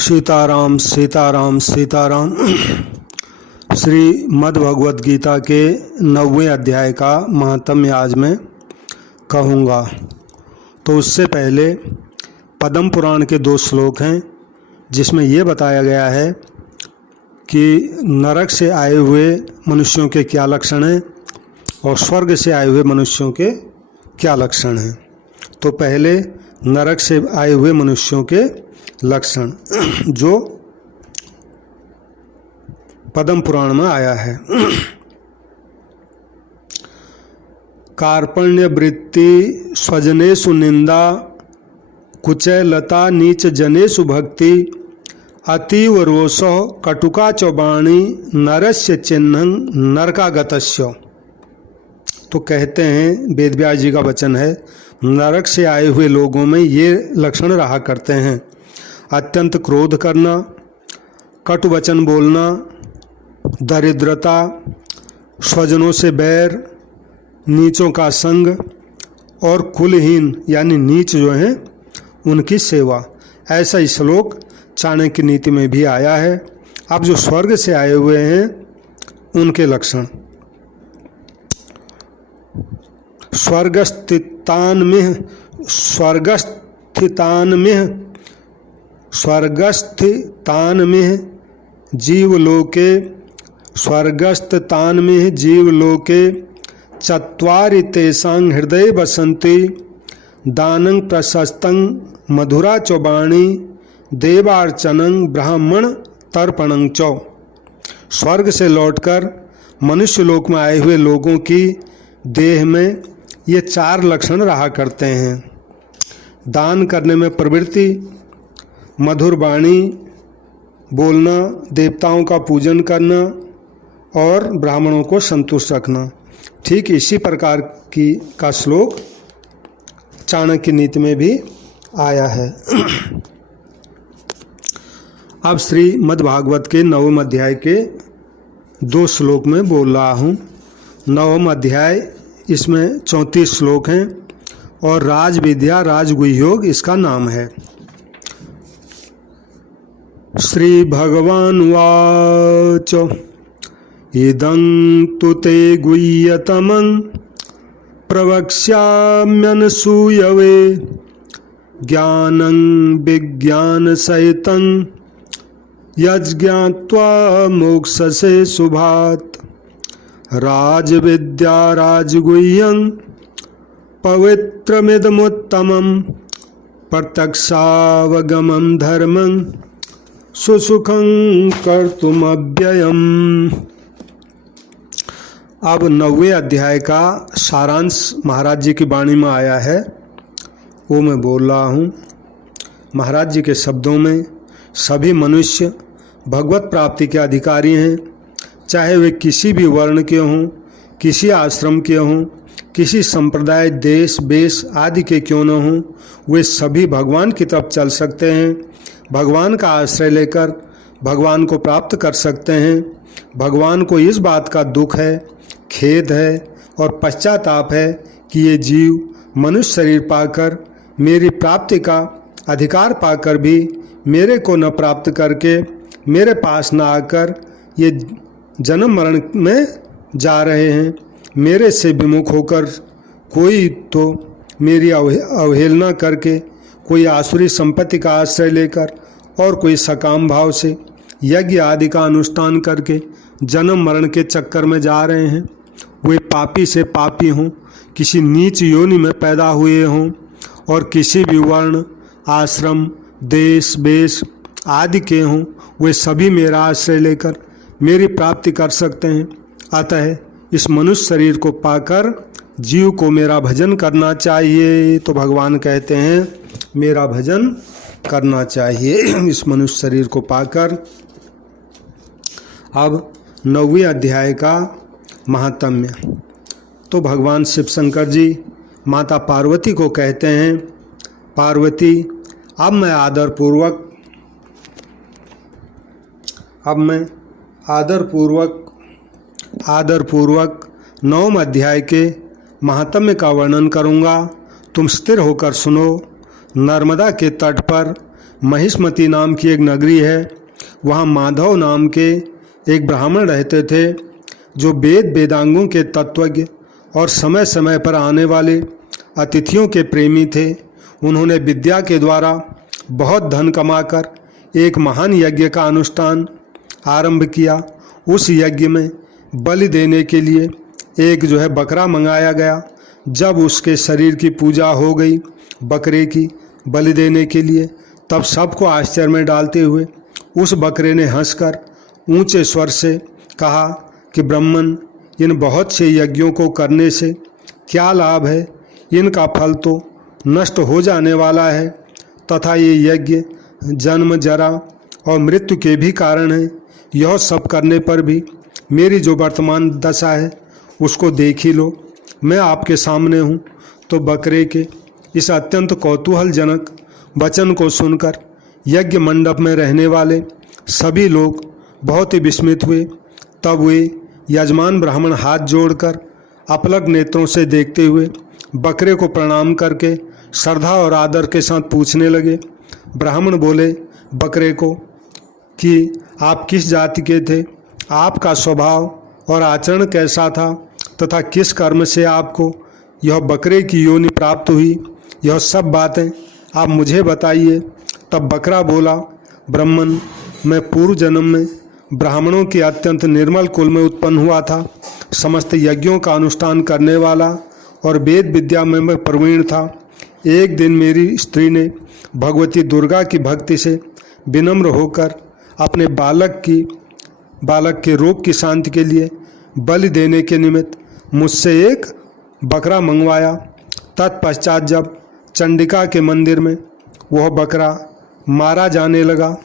सीताराम सीताराम सीताराम। श्रीमद् भगवद गीता के 9वें अध्याय का महात्म्य आज मैं कहूँगा। तो उससे पहले पद्म पुराण के 2 श्लोक हैं जिसमें ये बताया गया है कि नरक से आए हुए मनुष्यों के क्या लक्षण हैं और स्वर्ग से आए हुए मनुष्यों के क्या लक्षण हैं। तो पहले नरक से आए हुए मनुष्यों के लक्षण जो पद्म पुराण में आया है। कार्पण्य वृत्ति स्वजनेषु निंदा कुचैलता नीच जनेषु भक्ति अतीव रोषो कटुका च वाणी नरस्य चिन्हं नरकागतस्य। तो कहते हैं, वेद व्यास जी का वचन है, नरक से आए हुए लोगों में ये लक्षण रहा करते हैं: अत्यंत क्रोध करना, कटु वचन बोलना, दरिद्रता, स्वजनों से बैर, नीचों का संग और कुलहीन यानी नीच जो हैं उनकी सेवा। ऐसा ही श्लोक चाणक्य नीति में भी आया है। अब जो स्वर्ग से आए हुए हैं उनके लक्षण: स्वर्गस्थितान्मिह जीवलोके चत्वारि तेषां हृदये वसन्ति दानं प्रशस्तं मधुरा च वाणी देवार्चनं ब्राह्मण तर्पणं च। स्वर्ग से लौटकर मनुष्य लोक में आए हुए लोगों की देह में ये 4 लक्षण रहा करते हैं: दान करने में प्रवृत्ति, मधुर वाणी बोलना, देवताओं का पूजन करना और ब्राह्मणों को संतुष्ट रखना। ठीक इसी प्रकार का श्लोक चाणक्य नीति में भी आया है। अब श्रीमद् भागवत के 9वें अध्याय के 2 श्लोक में बोल रहा हूँ। 9वां अध्याय, इसमें 34 श्लोक हैं और राज विद्या राजगुह्योग इसका नाम है। श्री भगवान वाच इदं तु ते गुह्यतमं प्रवक्ष्याम्यनसूयवे ज्ञानं विज्ञानसहितं यज्ज्ञात्वा मोक्षसे शुभात् राजविद्या राजगुह्यं पवित्रमिदमुत्तमं प्रत्यक्षावगमं धर्मं सुसुखं कर्तुमव्ययम्। अब 9वें अध्याय का सारांश महाराज जी की वाणी में आया है, वो मैं बोल रहा हूँ। महाराज जी के शब्दों में सभी मनुष्य भगवत प्राप्ति के अधिकारी हैं, चाहे वे किसी भी वर्ण के हों, किसी आश्रम के हों, किसी संप्रदाय, देश, वेश आदि के क्यों न हों, वे सभी भगवान की तरफ चल सकते हैं। भगवान का आश्रय लेकर भगवान को प्राप्त कर सकते हैं। भगवान को इस बात का दुख है, खेद है और पश्चाताप है कि ये जीव मनुष्य शरीर पाकर, मेरी प्राप्ति का अधिकार पाकर भी मेरे को न प्राप्त करके, मेरे पास न आकर ये जन्म मरण में जा रहे हैं। मेरे से विमुख होकर कोई तो मेरी अवहेलना करके, कोई आसुरी संपत्ति का आश्रय लेकर और कोई सकाम भाव से यज्ञ आदि का अनुष्ठान करके जन्म मरण के चक्कर में जा रहे हैं। वे पापी से पापी हों, किसी नीच योनि में पैदा हुए हों और किसी भी वर्ण, आश्रम, देश, वेश आदि के हों, वे सभी मेरा आश्रय लेकर मेरी प्राप्ति कर सकते हैं। अतः इस मनुष्य शरीर को पाकर जीव को मेरा भजन करना चाहिए। तो भगवान कहते हैं मेरा भजन करना चाहिए इस मनुष्य शरीर को पाकर। अब 9वें अध्याय का महात्म्य। तो भगवान शिव शंकर जी माता पार्वती को कहते हैं, पार्वती अब मैं आदरपूर्वक 9वें अध्याय के महात्म्य का वर्णन करूँगा। तुम स्थिर होकर सुनो। नर्मदा के तट पर महिष्मती नाम की एक नगरी है। वहाँ माधव नाम के एक ब्राह्मण रहते थे जो वेद वेदांगों के तत्वज्ञ और समय समय पर आने वाले अतिथियों के प्रेमी थे। उन्होंने विद्या के द्वारा बहुत धन कमाकर एक महान यज्ञ का अनुष्ठान आरंभ किया। उस यज्ञ में बलि देने के लिए एक बकरा मंगाया गया। जब उसके शरीर की पूजा हो गई बकरे की बलि देने के लिए, तब सबको आश्चर्य में डालते हुए उस बकरे ने हंसकर ऊंचे स्वर से कहा कि ब्राह्मण, इन बहुत से यज्ञों को करने से क्या लाभ है? इनका फल तो नष्ट हो जाने वाला है तथा ये यज्ञ जन्म, जरा और मृत्यु के भी कारण है। यह सब करने पर भी मेरी जो वर्तमान दशा है उसको देख ही लो, मैं आपके सामने हूँ। तो बकरे के इस अत्यंत कौतूहलजनक वचन को सुनकर यज्ञ मंडप में रहने वाले सभी लोग बहुत ही विस्मित हुए। तब वे यजमान ब्राह्मण हाथ जोड़कर अपलक नेत्रों से देखते हुए बकरे को प्रणाम करके श्रद्धा और आदर के साथ पूछने लगे। ब्राह्मण बोले बकरे को कि आप किस जाति के थे, आपका स्वभाव और आचरण कैसा था तथा किस कर्म से आपको यह बकरे की योनि प्राप्त हुई, यह सब बातें आप मुझे बताइए। तब बकरा बोला, ब्राह्मण, मैं पूर्व जन्म में ब्राह्मणों के अत्यंत निर्मल कुल में उत्पन्न हुआ था। समस्त यज्ञों का अनुष्ठान करने वाला और वेद विद्या में मैं प्रवीण था। एक दिन मेरी स्त्री ने भगवती दुर्गा की भक्ति से विनम्र होकर अपने बालक के रोग की शांति के लिए बलि देने के निमित्त मुझसे एक बकरा मंगवाया। तत्पश्चात जब चंडिका के मंदिर में वह बकरा मारा जाने लगा,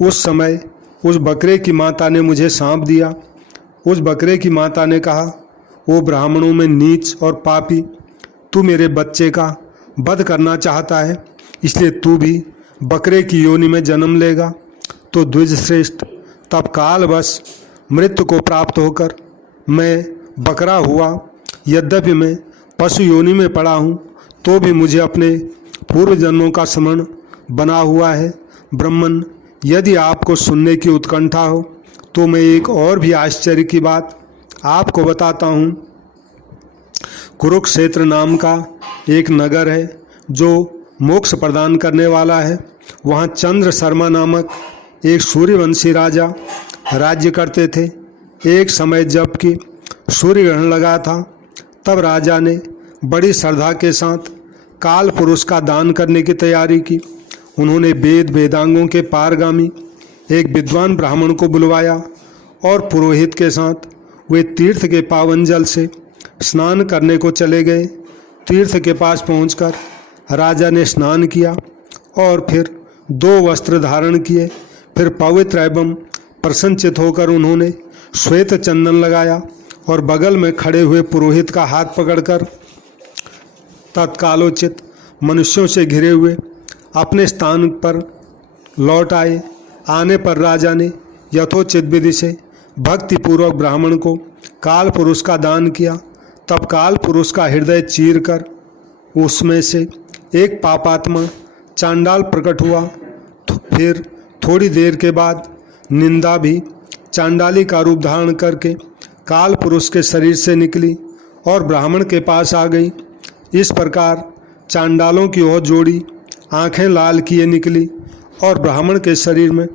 उस समय उस बकरे की माता ने मुझे सौंप दिया। उस बकरे की माता ने कहा, वो ब्राह्मणों में नीच और पापी, तू मेरे बच्चे का वध करना चाहता है, इसलिए तू भी बकरे की योनि में जन्म लेगा। तो द्विजश्रेष्ठ तब कालवश मृत्यु को प्राप्त होकर मैं बकरा हुआ। यद्यपि मैं पशु योनि में पड़ा हूँ तो भी मुझे अपने पूर्व जन्मों का स्मरण बना हुआ है। ब्राह्मण, यदि आपको सुनने की उत्कंठा हो तो मैं एक और भी आश्चर्य की बात आपको बताता हूँ। कुरुक्षेत्र नाम का एक नगर है जो मोक्ष प्रदान करने वाला है। वहाँ चंद्र शर्मा नामक एक सूर्यवंशी राजा राज्य करते थे। एक समय जबकि सूर्य ग्रहण लगा था, तब राजा ने बड़ी श्रद्धा के साथ काल पुरुष का दान करने की तैयारी की। उन्होंने वेद वेदांगों के पारगामी एक विद्वान ब्राह्मण को बुलवाया और पुरोहित के साथ वे तीर्थ के पावन जल से स्नान करने को चले गए। तीर्थ के पास पहुंचकर राजा ने स्नान किया और फिर 2 वस्त्र धारण किए। फिर पवित्र एवं प्रसन्नचित होकर उन्होंने श्वेत चंदन लगाया और बगल में खड़े हुए पुरोहित का हाथ पकड़कर तत्कालोचित मनुष्यों से घिरे हुए अपने स्थान पर लौट आए। आने पर राजा ने यथोचित विधि से भक्तिपूर्वक ब्राह्मण को काल पुरुष का दान किया। तब काल पुरुष का हृदय चीर कर उसमें से एक पापात्मा चांडाल प्रकट हुआ। फिर थोड़ी देर के बाद निंदा भी चांडाली का रूप धारण करके काल पुरुष के शरीर से निकली और ब्राह्मण के पास आ गई। इस प्रकार चांडालों की ओर जोड़ी आंखें लाल किए निकली और ब्राह्मण के शरीर में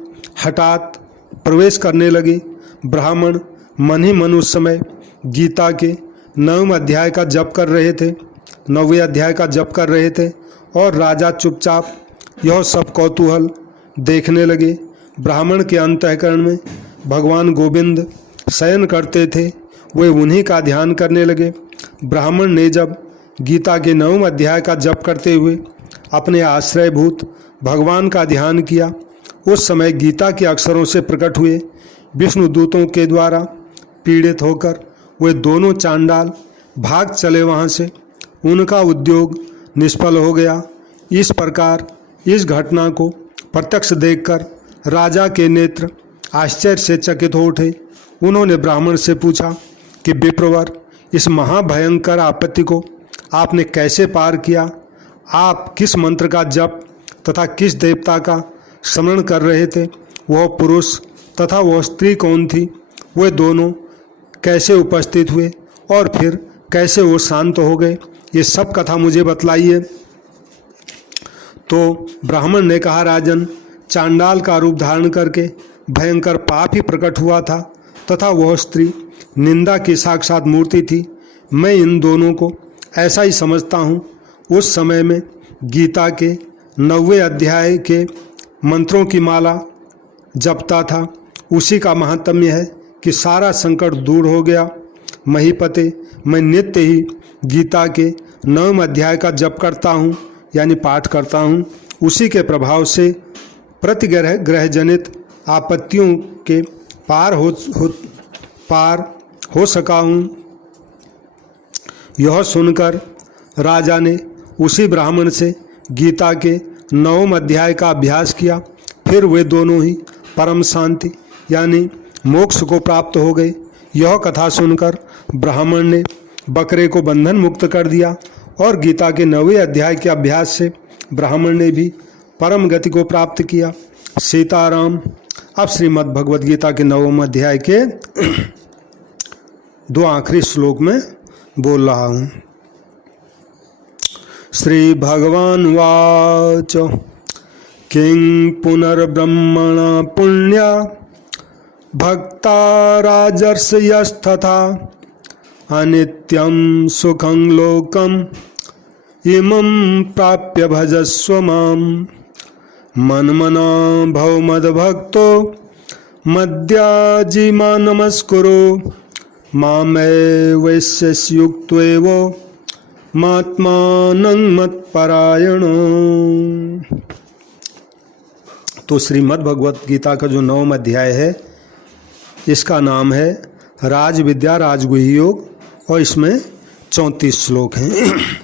हठात प्रवेश करने लगी। ब्राह्मण मन ही मन उस समय गीता के 9वें अध्याय का जप कर रहे थे 9वें अध्याय का जप कर रहे थे और राजा चुपचाप यह सब कौतूहल देखने लगे। ब्राह्मण के अंतःकरण में भगवान गोविंद शयन करते थे, वे उन्हीं का ध्यान करने लगे। ब्राह्मण ने जब गीता के 9वें अध्याय का जप करते हुए अपने आश्रयभूत भगवान का ध्यान किया, उस समय गीता के अक्षरों से प्रकट हुए विष्णु दूतों के द्वारा पीड़ित होकर वे दोनों चांडाल भाग चले वहाँ से। उनका उद्योग निष्फल हो गया। इस प्रकार इस घटना को प्रत्यक्ष देखकर राजा के नेत्र आश्चर्य से चकित हो उठे। उन्होंने ब्राह्मण से पूछा कि विप्रवर, इस महाभयंकर आपत्ति को आपने कैसे पार किया? आप किस मंत्र का जप तथा किस देवता का स्मरण कर रहे थे, वह पुरुष तथा वह स्त्री कौन थी, वे दोनों कैसे उपस्थित हुए और फिर कैसे वो शांत हो गए, ये सब कथा मुझे बतलाइए। तो ब्राह्मण ने कहा, राजन, चांडाल का रूप धारण करके भयंकर पाप ही प्रकट हुआ था तथा वह स्त्री निंदा की साक्षात मूर्ति थी। मैं इन दोनों को ऐसा ही समझता हूँ। उस समय में गीता के 9वें अध्याय के मंत्रों की माला जपता था। उसी का महात्म्य है कि सारा संकट दूर हो गया। महीपते, मैं नित्य ही गीता के 9वें अध्याय का जप करता हूँ, यानी पाठ करता हूँ। उसी के प्रभाव से प्रतिग्रह जनित आपत्तियों के पार हो सका हूँ। यह सुनकर राजा ने उसी ब्राह्मण से गीता के 9वें अध्याय का अभ्यास किया। फिर वे दोनों ही परम शांति यानी मोक्ष को प्राप्त हो गए। यह कथा सुनकर ब्राह्मण ने बकरे को बंधन मुक्त कर दिया और गीता के 9वें अध्याय के अभ्यास से ब्राह्मण ने भी परम गति को प्राप्त किया। सीताराम। अब श्रीमद् भगवद गीता के 9वें अध्याय के 2 आखिरी श्लोक में बोल रहा हूँ। श्री भगवान वाच किं पुनर्ब्रह्मणा पुण्या भक्ता राजर्षयस्तथा अनित्यं सुखं लोकम् इमं प्राप्य भजस्व माम् मन्मना भव मद्भक्तो मद्याजिमा नमस्कुरु मामेवैश्ययुक्त्वेव मात्मानं मत्परायणो। तो श्रीमद् भगवत गीता का जो 9वां अध्याय है, इसका नाम है राज विद्या राजगुह्य योग और इसमें 34 श्लोक हैं।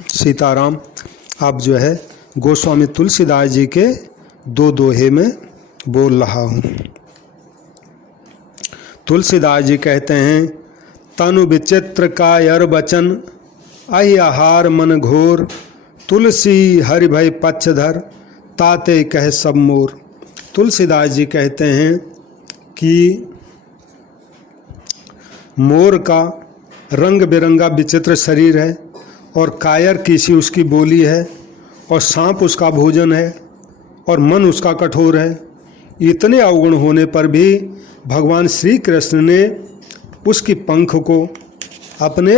सीताराम। अब जो है गोस्वामी तुलसीदास जी के 2 दोहे में बोल रहा हूँ। तुलसीदास जी कहते हैं, तनु विचित्र कायर वचन अहि आहार मन घोर तुलसी हरि भय पक्षधर ताते कह सब मोर। तुलसीदास जी कहते हैं कि मोर का रंग बिरंगा विचित्र शरीर है और कायर की सी उसकी बोली है और सांप उसका भोजन है और मन उसका कठोर है। इतने अवगुण होने पर भी भगवान श्री कृष्ण ने उसकी पंख को अपने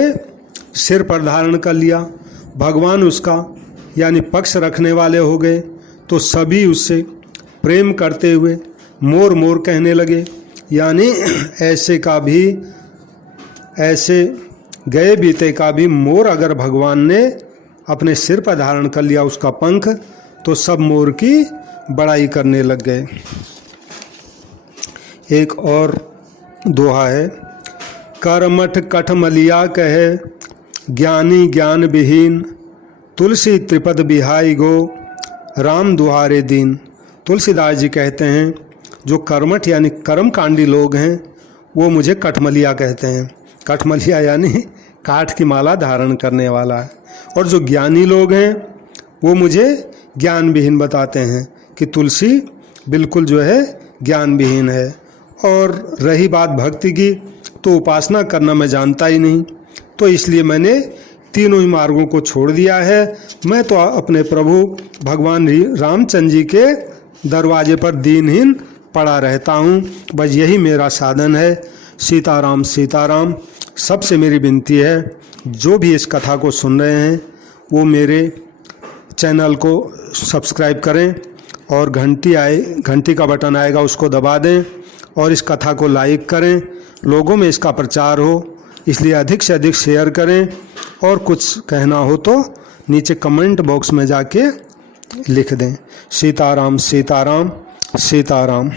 सिर पर धारण कर लिया। भगवान उसका यानी पक्ष रखने वाले हो गए तो सभी उससे प्रेम करते हुए मोर मोर कहने लगे। यानी ऐसे गए बीते का भी मोर अगर भगवान ने अपने सिर पर धारण कर लिया उसका पंख, तो सब मोर की बड़ाई करने लग गए। एक और दोहा है, करमठ कठमलिया कहे ज्ञानी ज्ञान विहीन तुलसी त्रिपद बिहाई गो राम दुहारे दीन। तुलसीदास जी कहते हैं जो कर्मठ यानी कर्मकांडी लोग हैं वो मुझे कठमलिया कहते हैं। कठमलिया यानी काठ की माला धारण करने वाला है। और जो ज्ञानी लोग हैं वो मुझे ज्ञान विहीन बताते हैं कि तुलसी बिल्कुल जो है ज्ञान विहीन है। और रही बात भक्ति की, तो उपासना करना मैं जानता ही नहीं, तो इसलिए मैंने तीनों ही मार्गों को छोड़ दिया है। मैं तो अपने प्रभु भगवान रामचंद्र जी के दरवाजे पर दीनहीन पड़ा रहता हूँ। बस यही मेरा साधन है। सीताराम सीताराम। सबसे मेरी विनती है, जो भी इस कथा को सुन रहे हैं वो मेरे चैनल को सब्सक्राइब करें और घंटी का बटन आएगा उसको दबा दें और इस कथा को लाइक करें। लोगों में इसका प्रचार हो, इसलिए अधिक से अधिक शेयर करें। और कुछ कहना हो तो नीचे कमेंट बॉक्स में जाके लिख दें। सीताराम सीताराम सीताराम।